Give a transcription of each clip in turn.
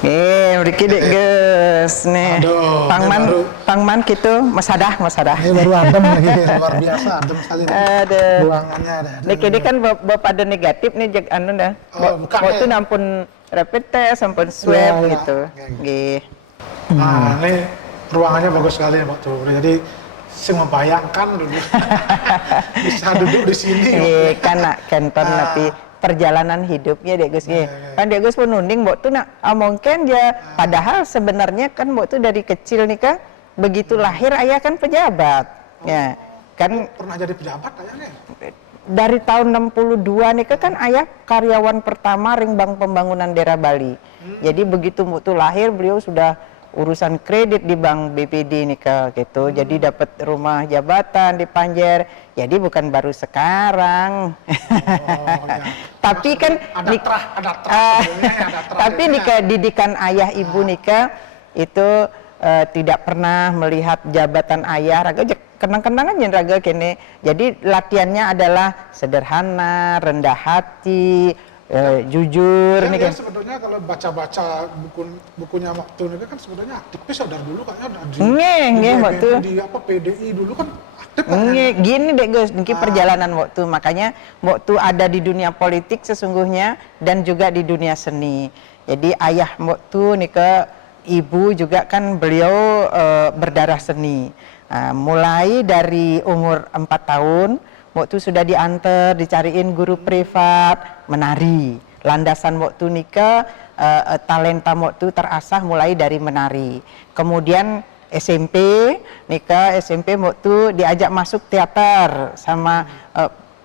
Mriki dek ges nih. Aduh, Pangman gitu, masadah. Ini baru adem lagi, luar biasa adem sekali. Ada. Ruangannya ada. Ini kan pada negatif nih jak anu dah. Bukan Waktu nampun rapid test, sampun swab Ya. gitu. Nggih. Nah, ini ruangannya bagus sekali Mbak tuh. Jadi saya membayangkan dulu bisa duduk di sini. Iya kan nak kenton tapi perjalanan hidupnya dek Gus kan dek Gus penunding mbok tuh nak mungkin ya padahal sebenarnya kan mbok tuh dari kecil nih kan begitu lahir ayah kan pejabat ya kan Pernah jadi pejabat ayahnya? dari tahun 62 nih kan ayah karyawan pertama Ring Bank Pembangunan Daerah Bali. Jadi begitu mbok tuh lahir beliau sudah urusan kredit di Bank BPD nih gitu. Jadi dapat rumah jabatan di Panjer. Jadi bukan baru sekarang. Tapi kan ada terah tapi nikah didikan ayah ibu nikah itu tidak pernah melihat jabatan ayah raga kenang-kenangan yang raga kene. Jadi latihannya adalah sederhana, rendah hati, jujur nih kan. Sebetulnya kalau baca-baca bukunya waktu ini kan sebetulnya aktivis dari dulu kayaknya waktu di PDI dulu kan aktif gini deh Gus, niki perjalanan waktu makanya waktu ada di dunia politik sesungguhnya dan juga di dunia seni. Jadi ayah waktu nika ibu juga kan beliau berdarah seni. Mulai dari umur 4 tahun waktu sudah diantar, dicariin guru privat, menari. Landasan waktu nikah, talenta waktu terasah mulai dari menari. Kemudian SMP, nikah SMP waktu diajak masuk teater sama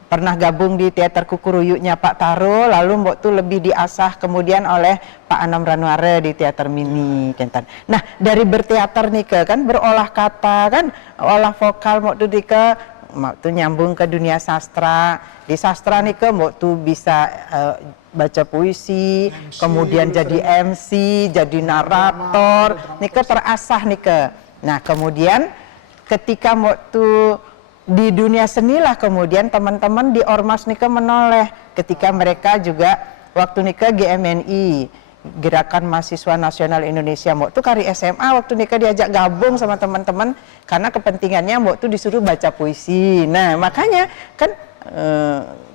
pernah gabung di teater Kukuruyuknya Pak Taro, lalu waktu lebih diasah kemudian oleh Pak Anam Ranware di teater mini. Nah dari berteater nikah kan berolah kata kan, olah vokal waktu nikah waktu nyambung ke dunia sastra. Di sastra nih waktu bisa baca puisi, kemudian jadi MC, jadi narator, nih terasah nih Nah kemudian ketika waktu di dunia seni lah kemudian teman-teman di Ormas nih menoleh ketika mereka juga waktu nih GMNI. Gerakan Mahasiswa Nasional Indonesia waktu kari SMA waktu nikah diajak gabung sama teman-teman karena kepentingannya waktu disuruh baca puisi. Nah makanya kan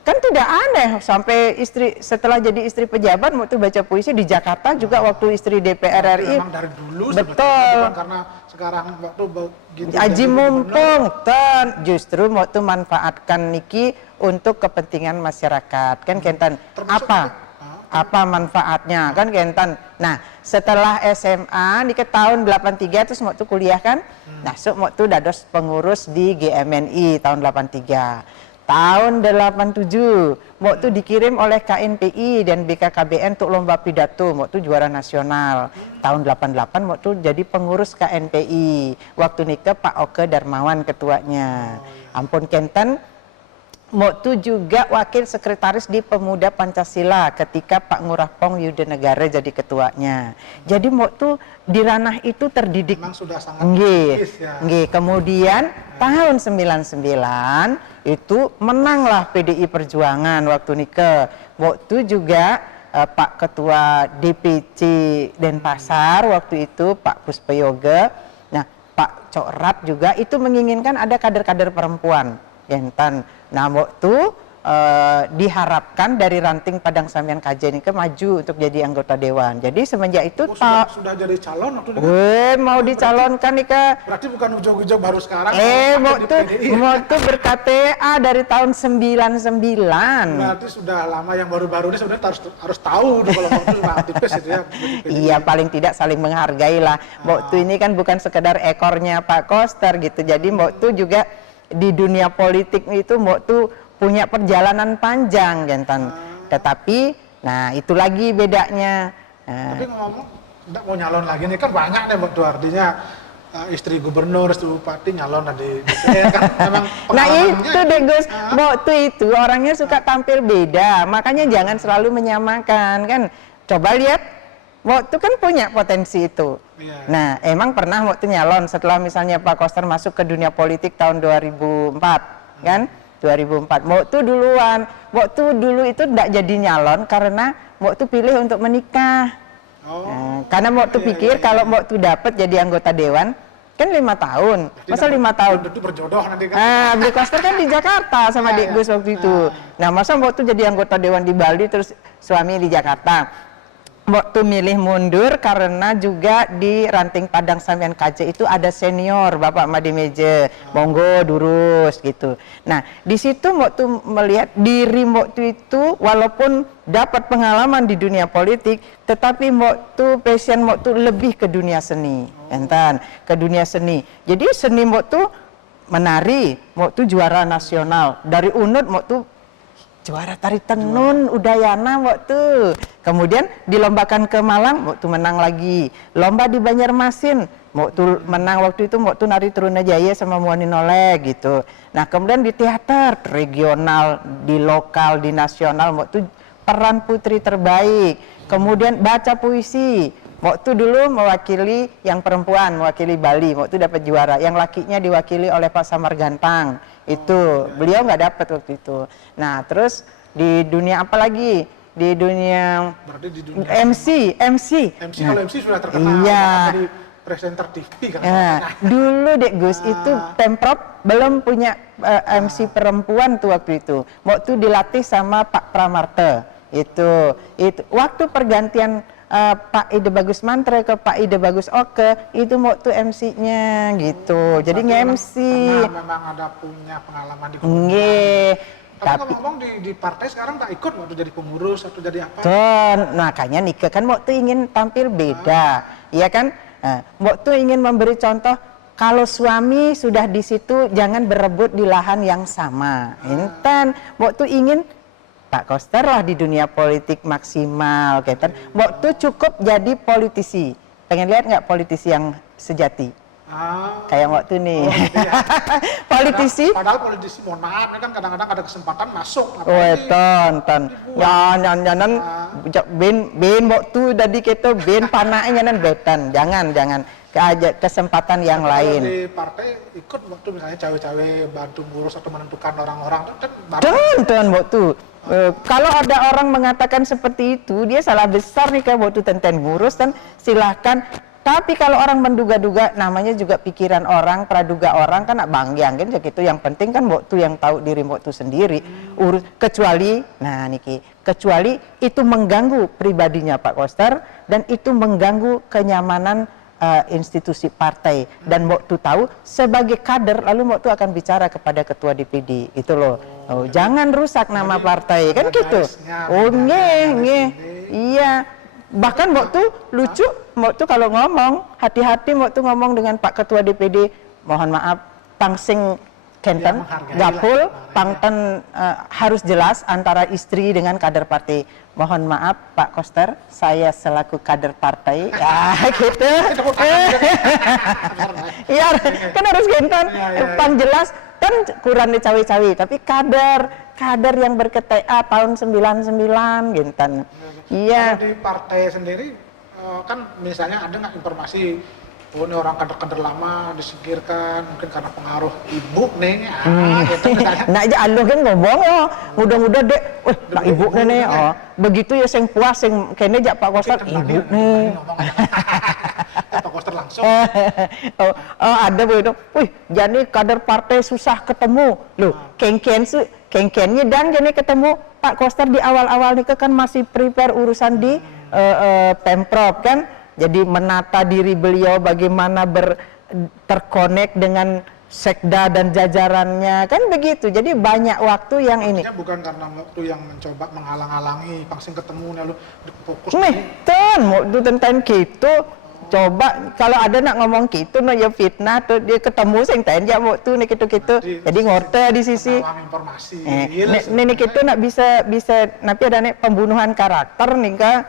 tidak aneh sampai istri setelah jadi istri pejabat waktu baca puisi di Jakarta juga waktu istri DPR RI. Memang dari dulu betul karena sekarang waktu begitu Aji mumpung dan justru waktu manfaatkan niki untuk kepentingan masyarakat kan kentan apa manfaatnya kan kentan. Nah setelah SMA di tahun 83 terus waktu kuliah kan nah waktu dados pengurus di GMNI tahun 83 tahun 87 waktu dikirim oleh KNPI dan BKKBN untuk lomba pidato waktu juara nasional tahun 88 waktu jadi pengurus KNPI waktu nikah Pak Oke Darmawan ketuanya ampun kentan waktu juga wakil sekretaris di Pemuda Pancasila ketika Pak Ngurah Pong Yudanegara jadi ketuanya. Jadi waktu di ranah itu terdidik. Memang sudah sangat aktif ya. Kemudian tahun 99 itu menanglah PDI Perjuangan waktu nikah. Waktu juga Pak Ketua DPC Denpasar waktu itu Pak Puspayoga. Nah Pak Cokrat juga itu menginginkan ada kader-kader perempuan. Nah waktu diharapkan dari ranting Padang Samyan Kajen ke maju untuk jadi anggota dewan. Jadi semenjak itu sudah jadi calon waktu mau dicalonkan nih berarti bukan ujuk-ujuk baru sekarang. Waktu ber-KTA dari tahun 99. Berarti sudah lama yang baru-baru ini sudah harus tahu kalau waktu aktivis itu ya. Iya paling tidak saling menghargai lah. Waktu ini kan bukan sekedar ekornya Pak Koster gitu. Jadi waktu juga di dunia politik itu waktu punya perjalanan panjang gentan. Tetapi nah itu lagi bedanya. Tapi ngomong enggak mau nyalon lagi nih kan banyak nih waktu artinya istri gubernur, istri bupati nyalon di kan memang nah itu deh Gus, waktu itu orangnya suka tampil beda. Makanya jangan selalu menyamakan kan. Coba lihat waktu kan punya potensi itu. Nah, emang pernah waktu nyalon setelah misalnya Pak Koster masuk ke dunia politik tahun 2004, kan? 2004. Waktu duluan. Waktu dulu itu tidak jadi nyalon karena waktu pilih untuk menikah. Karena waktu pikir kalau waktu dapat jadi anggota dewan kan 5 tahun, masa 5 tahun? Tentu berjodoh nanti kan. Beli Koster kan di Jakarta sama Dik Gus waktu itu. Nah, masa waktu jadi anggota dewan di Bali terus suami di Jakarta. Waktu milih mundur karena juga di Ranting Padang Sampean KJ itu ada senior Bapak Madi Meje, monggo durus gitu. Nah, di situ waktu melihat diri waktu itu walaupun dapat pengalaman di dunia politik, tetapi waktu passion waktu lebih ke dunia seni, enten ke dunia seni. Jadi seni waktu menari, waktu juara nasional dari UNUD waktu juara tari tenun Udayana waktu. Kemudian dilombakan ke Malang waktu menang lagi. Lomba di Banjarmasin waktu menang waktu itu waktu nari Trunajaya sama Muani Noleh gitu. Nah, kemudian di teater regional, di lokal, di nasional waktu peran putri terbaik. Kemudian baca puisi. Waktu dulu mewakili yang perempuan, mewakili Bali, waktu dapat juara. Yang lakinya diwakili oleh Pak Samar Gantang. Itu beliau nggak dapat waktu itu. Nah, terus di dunia apa lagi? Di dunia, Berarti di dunia MC. kalau MC sudah terkenal. Iya. Jadi presenter TV kan. Nah, dulu Dek Gus itu Pemprov belum punya MC perempuan tuh waktu itu. Waktu dilatih sama Pak Pramarte. Itu waktu pergantian Pak Ide Bagus Mantre ke Pak Ide Bagus Oke itu waktu MC-nya gitu. Jadi nge-MC. Memang ada punya pengalaman di Nggih. Tapi ngomong-ngomong di partai sekarang tak ikut waktu jadi pengurus atau jadi apa? Makanya Nike kan waktu ingin tampil beda, iya kan? Nah, waktu ingin memberi contoh kalau suami sudah di situ jangan berebut di lahan yang sama. Intan, waktu ingin Pak Koster lah di dunia politik maksimal, kan? Waktu cukup jadi politisi. Pengen lihat nggak politisi yang sejati? Kayak waktu nih. Iya. Politisi. Padahal politisi, mohon maaf, kan kadang-kadang ada kesempatan masuk. Tonton. Jangan ben waktu dari kita ben panaknya dan betan. Jangan kesempatan yang lain. Di partai ikut waktu misalnya cawe-cawe bantu ngurus atau menentukan orang-orang kan. Tonton waktu. Kalau ada orang mengatakan seperti itu, dia salah besar nih kayak waktu tenten ngurus dan silahkan. Tapi kalau orang menduga-duga, namanya juga pikiran orang, praduga orang kan bangyang kan gitu. Yang penting kan waktu yang tahu diri waktu sendiri. Kecuali itu mengganggu pribadinya Pak Koster dan itu mengganggu kenyamanan institusi partai. Dan waktu tahu sebagai kader lalu waktu akan bicara kepada ketua DPD itu loh. Jangan rusak nama partai kan gitu. Nggih. Iya. Bahkan waktu lucu, waktu kalau ngomong, hati-hati waktu ngomong dengan Pak Ketua DPD, mohon maaf, pangsing kenten, gapul, pangten harus jelas antara istri dengan kader partai. Mohon maaf Pak Koster, saya selaku kader partai, ya gitu. Iya, kan harus kenten, pang jelas, kan kurang dicawi-cawi, tapi kader yang berkeTA tahun 99 gintan. Iya. Di partai sendiri kan misalnya ada nggak informasi ini orang kader-kader lama disingkirkan mungkin karena pengaruh ibu nih gitu misalnya. Nah aja alur kan ngomong mudah-mudah dek tak ibu nih begitu ya sing puas sing kene jak Pak Koster ibu nih. Pak Koster langsung. Ada begitu. Jadi kader partai susah ketemu. Loh, kengkennya dan jadi ketemu Pak Koster di awal-awal nih kan masih prepare urusan di Pemprov kan. Jadi menata diri beliau bagaimana terkonek dengan sekda dan jajarannya kan begitu. Jadi banyak waktu yang ini. Bukan karena waktu yang mencoba menghalang-halangi langsung ketemu lalu fokus. Waktu tentang gitu. Coba kalau ada nak ngomong gitu no ya fitnah tuh dia ketemu sing tanya waktu nih gitu-gitu. Jadi ngorte di sisi. Informasi. Nih gitu nak bisa nanti ada nih pembunuhan karakter nih kan.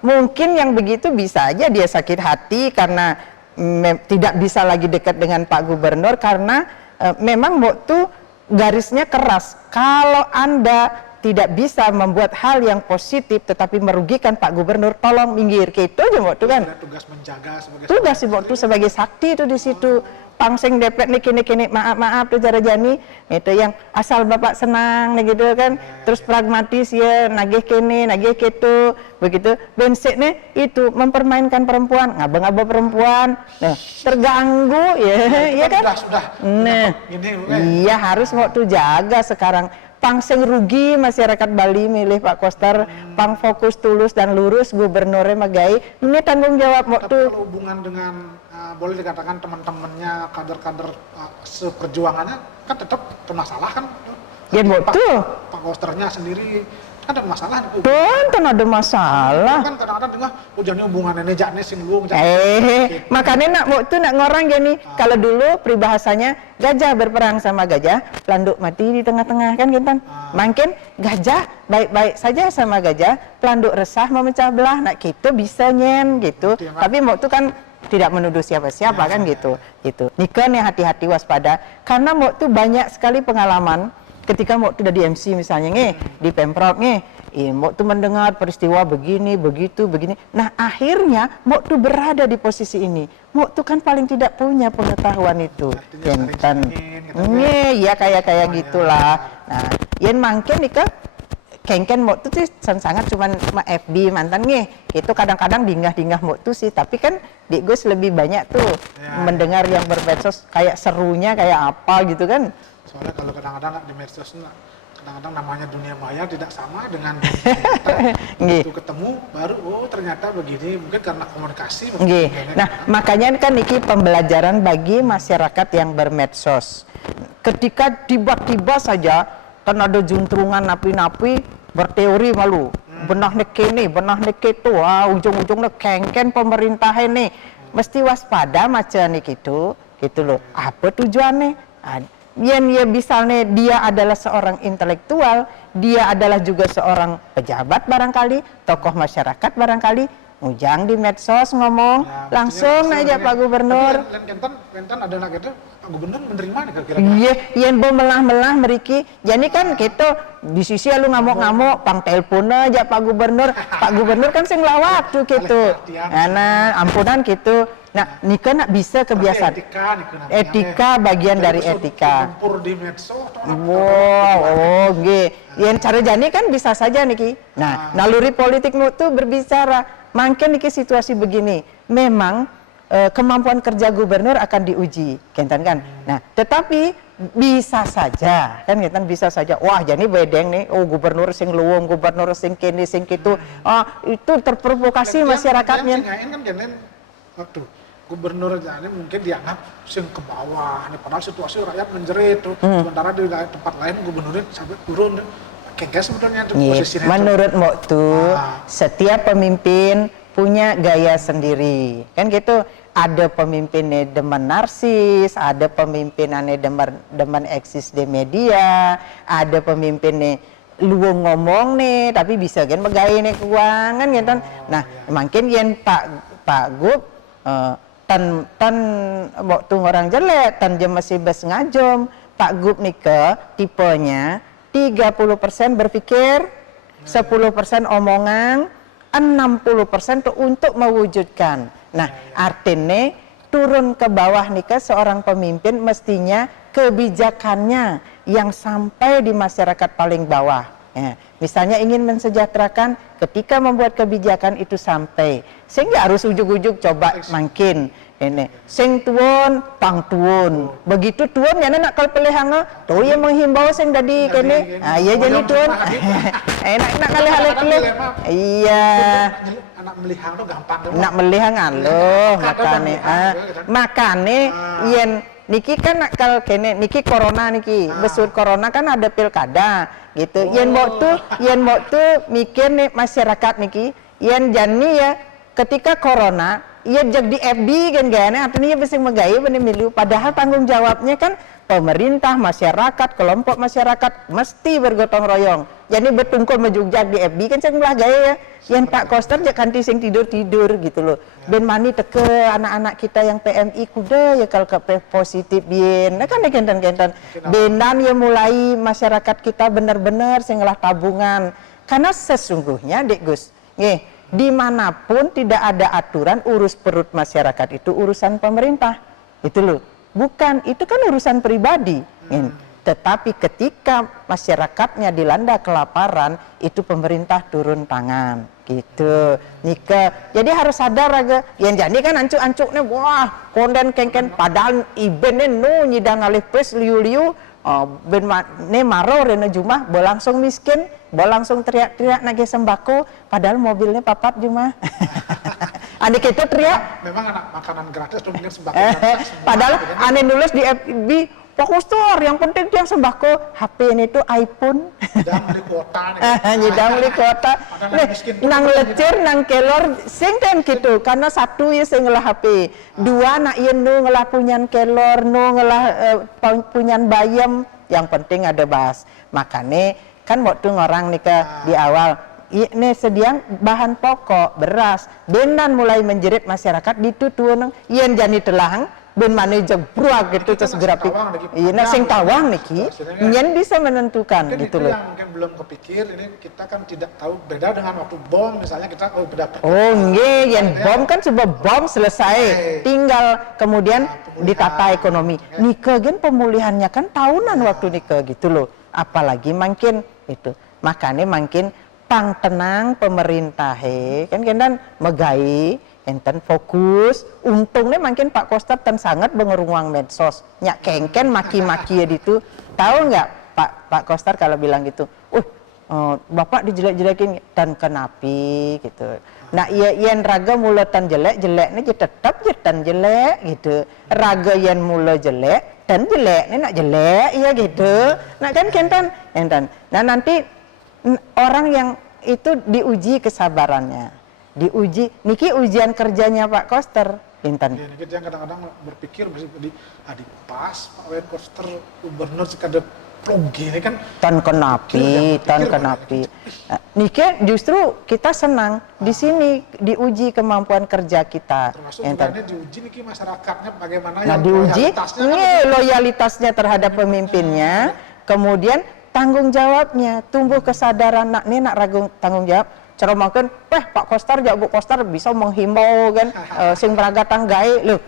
Mungkin yang begitu bisa aja dia sakit hati karena tidak bisa lagi dekat dengan Pak Gubernur karena memang waktu garisnya keras. Kalau Anda tidak bisa membuat hal yang positif tetapi merugikan Pak Gubernur, tolong minggir. Gitu aja waktu kan. Tugas menjaga sebagai tugas waktu sebagai sakti itu di situ. pangsing depet niki maaf tuh cara jani itu yang asal bapak senang nih gitu kan, terus pragmatis ya nagih kene nagih gitu begitu. Bensek nih itu mempermainkan perempuan, ngaba-ngaba perempuan, nah terganggu ya kan sudah nah ini iya harus waktu jaga sekarang. Pangsing rugi masyarakat Bali milih Pak Koster, pang fokus tulus dan lurus gubernurnya magai. Ini tanggung jawab tapi waktu. kalau hubungan dengan boleh dikatakan teman-temannya kader-kader seperjuangannya kan tetap bermasalah kan. Ya betul. Pak Kosternya sendiri kan ada masalah. Tonton ada masalah. Kan kadang-kadang dengar hujannya hubungannya nejaknya sing lu. Makanya nak ngorang gini. Kalau dulu peribahasanya gajah berperang sama gajah, pelanduk mati di tengah-tengah kan gitu. Makin gajah baik-baik saja sama gajah, pelanduk resah memecah belah. Nak gitu bisa nyen gitu. Tapi mau tuh kan tidak menuduh siapa-siapa kan gitu. Nikah nih hati-hati waspada karena mau tuh banyak sekali pengalaman. Ketika mau tuh di MC misalnya di Pemprov mau tuh mendengar peristiwa begini, begitu, begini. Nah akhirnya mau tuh berada di posisi ini. Mau tuh kan paling tidak punya pengetahuan itu. Kan, ya kayak gitulah. Nah, yang mangken nih kengken mau tuh sangat cuman FB mantan itu kadang-kadang dinggah mau tuh sih, tapi kan di Gus lebih banyak tuh mendengar yang bermedsos kayak serunya kayak apa gitu kan. Soalnya kalau kadang-kadang di medsos kadang-kadang namanya dunia maya tidak sama dengan itu ketemu baru ternyata begini, mungkin karena komunikasi. Nah makanya kan ini pembelajaran bagi masyarakat yang bermedsos. Ketika tiba-tiba saja kan ada juntrungan napi-napi berteori malu benah neke itu ujung-ujungnya kengken pemerintah ini mesti waspada macam ini gitu loh. Apa tujuannya? Dia misalnya dia adalah seorang intelektual, dia adalah juga seorang pejabat barangkali, tokoh masyarakat barangkali, ujang di medsos ngomong langsung aja Pak Gubernur. Kentan ada nak gitu, Pak Gubernur menerima nih kira-kira. Iya, yang melah meriki. Jadi kan gitu di sisi lu ngamuk-ngamuk, pang telepon aja Pak Gubernur. Pak Gubernur kan sing lawak tuh gitu. Nah, ampunan gitu. Nah, nikah nak bisa kebiasaan. Etika bagian dari etika. Di medsos. Wow, yang cara jani kan bisa saja niki. Nah, naluri politik tuh berbicara. Makin niki situasi begini. Memang kemampuan kerja gubernur akan diuji, kentan kan. Nah, tetapi bisa saja, kan kentan bisa saja. Wah, jadi bedeng nih. Oh, gubernur sing luwung, gubernur sing kene sing kitu. Itu terprovokasi masyarakatnya. Waktu gubernur ini mungkin dianggap sing ke bawah nih, padahal situasi rakyat menjerit tuh. Sementara di tempat lain gubernurnya sampai turun. Kayak sebetulnya tuh posisinya. Menurut Mbok tuh setiap pemimpin punya gaya sendiri. Kan gitu. Ada pemimpinnya demen narsis, ada pemimpinannya demen eksis di media, ada pemimpinnya luwung ngomong nih, tapi bisa kan megai nih keuangan gitu. Nah, makin yang Pak Gub tan waktu orang jelek tan jam masih bes ngajom Pak Gub nika tipenya 30% berpikir, 10% omongan, 60% tuh untuk mewujudkan. Nah, artinya turun ke bawah nika seorang pemimpin mestinya kebijakannya yang sampai di masyarakat paling bawah. Ya, misalnya ingin mensejahterakan, ketika membuat kebijakan itu sampai, sehingga harus ujuk-ujuk coba makin ini, sing tuon pang tuon, begitu tuon ya nak kalau pelihanga, tuh yang menghimbau sing tadi kene, iya jadi tuon, enak kali hal itu, iya, anak melihang tuh gampang, nak melihang loh, makane, yen niki kan kalau kene niki corona niki besut corona kan ada pilkada gitu. Yen mau tuh mikir nih masyarakat niki yen jani ya ketika corona ia jag di FB kan gayanya artinya bisa megai benih milu padahal tanggung jawabnya kan pemerintah, masyarakat, kelompok masyarakat mesti bergotong royong. Jadi bertungkul mejugjak di FB kan sebelah gaya ya. Yang Pak Koster jangan sing tidur gitu loh. Ben mani teke anak-anak kita yang PMI kuda ya kalau ke positif bien. Nah kan kentan-kentan. Benan ya mulai masyarakat kita benar-benar sing ngelah tabungan. Karena sesungguhnya Dek Gus, dimanapun tidak ada aturan urus perut masyarakat itu urusan pemerintah. Itu loh. Bukan, itu kan urusan pribadi. Tetapi ketika masyarakatnya dilanda kelaparan, itu pemerintah turun tangan. Gitu. Nika, jadi harus sadar aja. Yang jadi kan ancuk-ancuk nih, wah, konden kengken padahal ibennya no nyidang alih pes liu-liu. Ben ne maro rena jumah, bo langsung miskin, bo langsung teriak-teriak nagih sembako, padahal mobilnya papat jumah. Adik itu teriak. Memang anak makanan gratis tuh mungkin sembako. Padahal aneh nulis di FB, Pak Kostor, yang penting yang sembako, HP ini tuh iPhone. Nyidang di kota nih. Nyidang di kota. Nang lecir, nang kelor, sing kan gitu. Karena satu ya sing ngelah HP. Dua nak iya nu ngelah punyan kelor, nu ngelah punyan bayam. Yang penting ada bahas. Makanya kan waktu ngorang nih ke di awal. Ini sediang bahan pokok, beras. Benan mulai menjerit masyarakat, ditutuan. Yen jani telang. Ben mana jebruak gitu terus gerapi. Iya, nak sing tawang niki, nyen bisa menentukan mungkin gitu itu loh. yang mungkin belum kepikir, ini kita kan tidak tahu beda dengan waktu bom misalnya kita beda. Oh nggih, yen bom kan sebuah bom selesai, tinggal kemudian ditata ekonomi. Nika gen pemulihannya kan tahunan waktu nika gitu loh. Apalagi makin itu, makanya makin pang tenang pemerintah kan megai enten fokus, untungnya makin Pak Koster ten sangat bengeruang medsos, nyak kengken maki-maki ya itu, tahu nggak Pak Koster kalau bilang gitu, bapak dijelek-jelekin dan kenapi gitu. Nah iya yen raga mula tan jelek nih tetap jetan jelek gitu, raga yen mula jelek dan jelek nih nak jelek ya gitu. Nah kan enten. Nah nanti orang yang itu diuji kesabarannya. Diuji, niki ujian kerjanya Pak Koster, Intan. Ya, niki yang kadang-kadang berpikir di pas Pak Wen Koster gubernur sekadar progi ini kan Tan kenapi. Niki justru kita senang di sini diuji kemampuan kerja kita. Termasuk juga diuji niki masyarakatnya bagaimana yang diuji loyalitasnya terhadap pemimpinnya, kemudian tanggung jawabnya, tumbuh kesadaran nak ragu tanggung jawab. Cara makan, Pak Koster, Bu Koster bisa menghimbau kan, sing beraga tanggai, loh.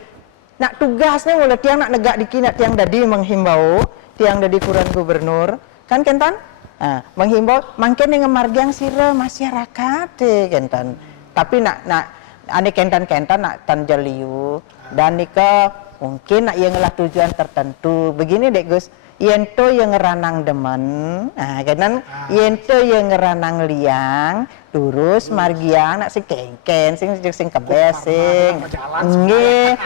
Nak tugasnya mulai tiang nak negak diki, nak tiang dadi menghimbau, tiang dadi kuran gubernur, kan kentan? Menghimbau, makin yang ngemargiang sira masyarakat, kentan. Tapi nak ane kentan nak tan jeliu, dan nika mungkin nak yang ngelah tujuan tertentu. Begini dek Gus. Yento yang ngeranang demen, kanan yento yang ngeranang liang, terus margiang nak sing kengken, sing kebesing, nggih.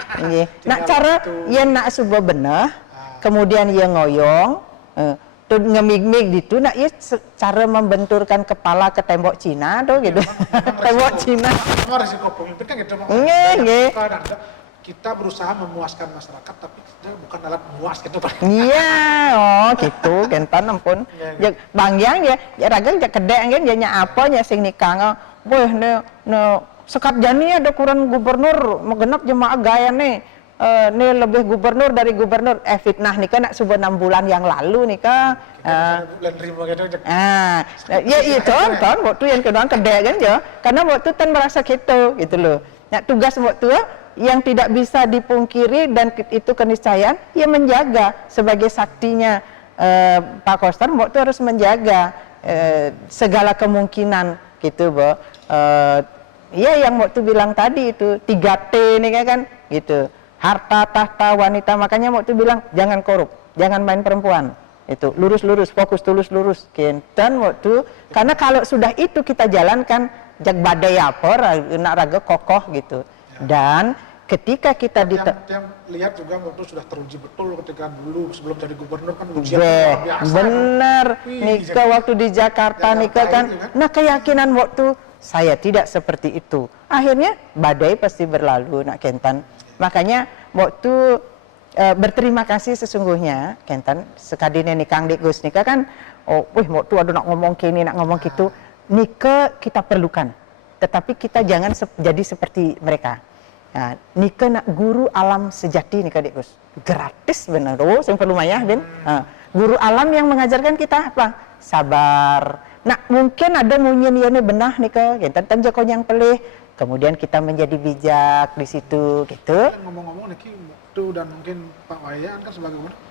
Nak cara yen nak subuh beneh, kemudian yang ngoyong, tuh ngemig-mig gitu, nak iya cara membenturkan kepala ke tembok Cina, tuh gitu, tembok Cina. Semua risiko pemimpin kan gitu. Nggih. Kita berusaha memuaskan masyarakat, tapi kita bukan alat memuas gitu Pak. Iya, gitu, kentan ampun. Ya, Bang Yang ya ragang ya kedek kan ya apa nya sing nikah boh ne sekat jani ada kurang gubernur megenap jemaah gaya nih. Nih lebih gubernur dari gubernur. Fitnah nikah nak subuh 6 bulan yang lalu nikah. Bulan rima gitu. Ya itu kan waktu yang kedua kedek kan ya. Karena waktu tan merasa gitu loh. Nah, tugas waktu yang tidak bisa dipungkiri dan itu keniscayaan, ya menjaga sebagai saktinya Pak Koster, waktu harus menjaga segala kemungkinan gitu, Bo. Ya yang waktu bilang tadi itu 3T ini kan gitu, harta, tahta, wanita, makanya waktu bilang jangan korup, jangan main perempuan. Itu lurus-lurus, fokus lurus-lurus, dan waktu karena kalau sudah itu kita jalankan jag badai apa, nak raga kokoh gitu. Dan ketika kita yang lihat juga waktu sudah teruji betul ketika dulu sebelum jadi gubernur kan ujian luar biasa. Bener, Nika waktu di Jakarta Nika kan, nah keyakinan waktu saya tidak seperti itu. Akhirnya badai pasti berlalu, nak Kentan. Makanya waktu berterima kasih sesungguhnya, Kentan, sekadine nikang dik Gus Nika kan, waktu ada nak ngomong kini, nak ngomong gitu, Nika kita perlukan. Tetapi kita jangan jadi seperti mereka. Nah, Nika nak guru alam sejati Nika Dik Gus. Gratis bener. Yang perlu mayah Ben. Guru alam yang mengajarkan kita apa? Sabar. Nah, mungkin ada munyin benah Nika. Tentang Joko yang pelih kemudian kita menjadi bijak di situ gitu. Kan ngomong-ngomong nih waktu dan mungkin Pak Wayan kan sebagai gubernur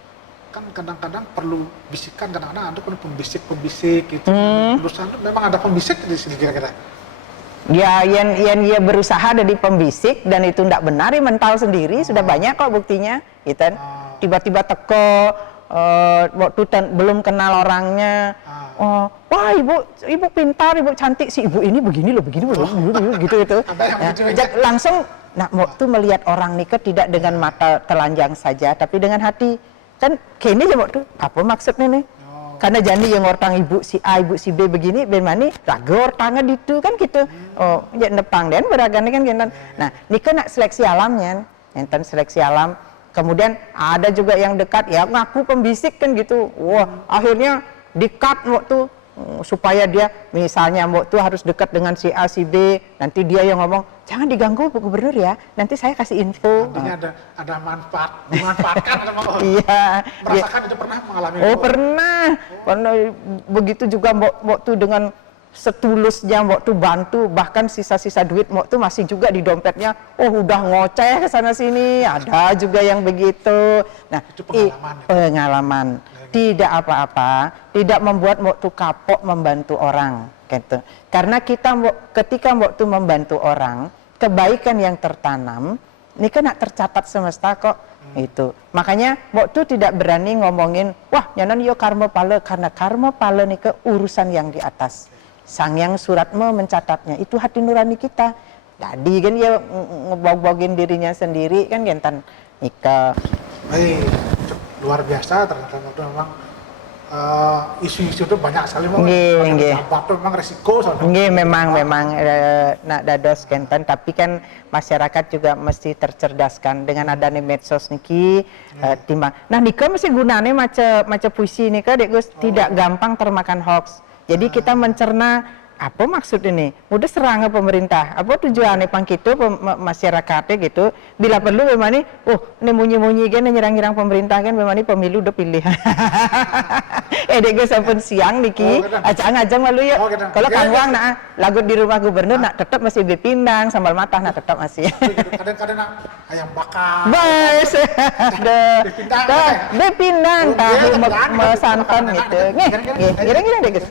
kan kadang-kadang perlu bisikan, kadang-kadang ada pembisik-pembisik gitu. Menurut Anda memang ada pembisik di sini kira-kira? Ya, yang dia berusaha jadi pembisik dan itu tidak benar, dia mental sendiri, sudah banyak kok buktinya, gitu kan. Tiba-tiba teko, waktu belum kenal orangnya, wah ibu pintar, ibu cantik, si ibu ini begini loh, begini gitu. Langsung, nah waktu melihat orang nikah tidak dengan mata telanjang saja, tapi dengan hati. Kan kini aja waktu, apa maksudnya nih? Karena jani yang orang ibu si A, ibu si B begini, ben mani raga ortangnya itu kan gitu. Oh, ya nepang dan beragam kan gitu. Nah, ini kan nak seleksi alamnya, enten seleksi alam. Kemudian ada juga yang dekat ya ngaku pembisik kan gitu. Wah, akhirnya di-cut waktu supaya dia misalnya waktu harus dekat dengan si A, si B, nanti dia yang ngomong, jangan diganggu Bu Gubernur ya, nanti saya kasih info. Artinya ada manfaat, dimanfaatkan sama orang. Iya. Merasakan itu pernah mengalami? Oh pernah begitu juga waktu dengan setulusnya waktu bantu, bahkan sisa-sisa duit waktu masih juga di dompetnya, udah ngoceh ke sana sini, ada juga yang begitu. Nah, itu pengalaman. Pengalaman. Tidak apa-apa, tidak membuat waktu kapok membantu orang, gitu. Karena kita ketika waktu membantu orang, kebaikan yang tertanam, ini kan tercatat semesta kok. Itu makanya waktu tidak berani ngomongin wah nyanan yo karma pala, karena karma pala nih ke urusan yang di atas. Sang yang suratmu mencatatnya itu hati nurani kita. Tadi kan ya ngebog-bogin dirinya sendiri kan gentan nikah. Luar biasa ternyata itu memang isu-isu itu banyak sekali memang resiko memang nak dados kenten, tapi kan masyarakat juga mesti tercerdaskan dengan adanya medsos niki timbang. Nah nikah mesti gunanya macam puisi nikah dek Gus, tidak gampang termakan hoax. Jadi kita mencerna apa maksud ini? Mudah serang pemerintah. Apa tujuannya pangkito masyarakatnya gitu. Bila perlu memang ini, ini munyi-munyi kan nyerang-nyerang pemerintah kan memang ini pemilu udah pilih. Dek sampun siang niki, ajang-ajang malu ya. Kalau kangwang nah lagu di rumah gubernur nak tetap masih bepindang sambal matah nak tetap masih. Kadang-kadang ayam bakar. Bas. Bepindang tahu santan gitu. Nggih, kira-kira deh guys.